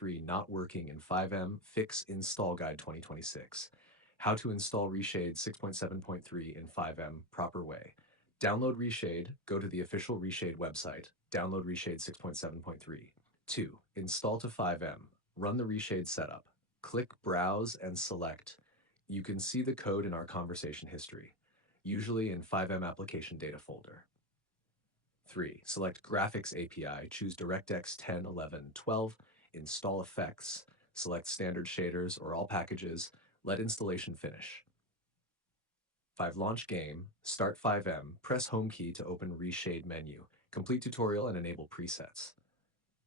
6.7.3 not working in FiveM Fix Install Guide 2026. How to install ReShade 6.7.3 in FiveM proper way. Download ReShade, go to the official ReShade website, download ReShade 6.7.3. 2. Install to FiveM. Run the ReShade setup. Click Browse and select. You can see the code in our conversation history, usually in FiveM application data folder. 3. Select Graphics API, choose DirectX 10, 11, 12, install effects, select standard shaders or all packages, let installation finish. 5. Launch game, start FiveM, press home key to open ReShade menu, complete tutorial and enable presets.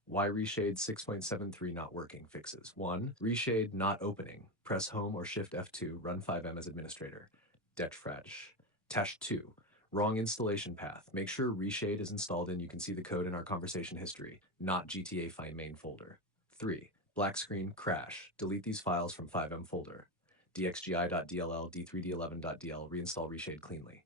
Why ReShade 6.7.3 not working fixes. 1. ReShade not opening, press home or shift F2, run FiveM as administrator. Detfraj. Tash 2. Wrong installation path. Make sure ReShade is installed and you can see the code in our conversation history, not GTA Fine main folder. 3. Black screen, crash. Delete these files from FiveM folder. dxgi.dll, d3d11.dl, reinstall ReShade cleanly.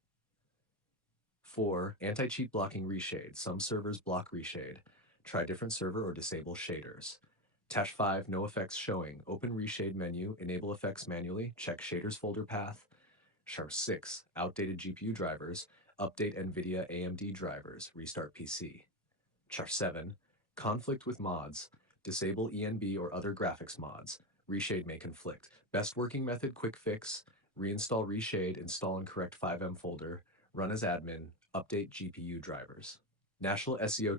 4. Anti-cheat blocking ReShade. Some servers block ReShade. Try different server or disable shaders. Tash 5, no effects showing. Open ReShade menu, enable effects manually, check shaders folder path. Sharp 6, outdated GPU drivers, update NVIDIA AMD drivers, restart PC. Char 7, conflict with mods, disable ENB or other graphics mods, ReShade may conflict. Best working method, quick fix, reinstall ReShade, install and correct FiveM folder, run as admin, update GPU drivers. National SEO